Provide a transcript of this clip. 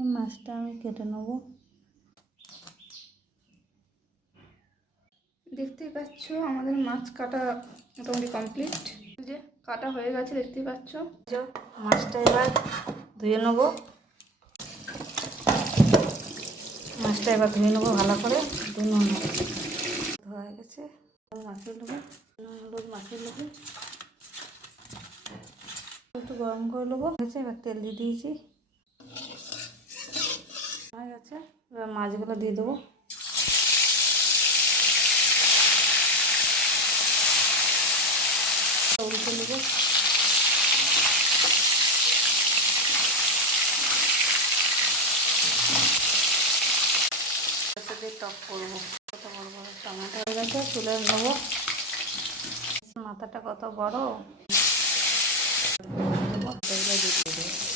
এই মাছটা আমি কেটে নেব। দেখতেই পাচ্ছ আমাদের মাছ কাটা মোটামুটি কমপ্লিট, যে কাটা হয়ে গেছে দেখতেই পাচ্ছ। মাছটা এবার ধুয়ে নেব, ভালো করে ধোয়া হয়ে গেছে। মাছের নেবো, হলুদ মাছের নেবো, একটু গরম করে নেবো। এবার তেল দিয়ে দিয়েছি, হয়ে গেছে। এবার মাছগুলো দিয়ে দেবো। উল্টে নেবো, টক করবো। কত বড় বড় টমেটো হয়ে গেছে, তুলে নেবো। মাথাটা কত বড়, দিয়ে দেবো।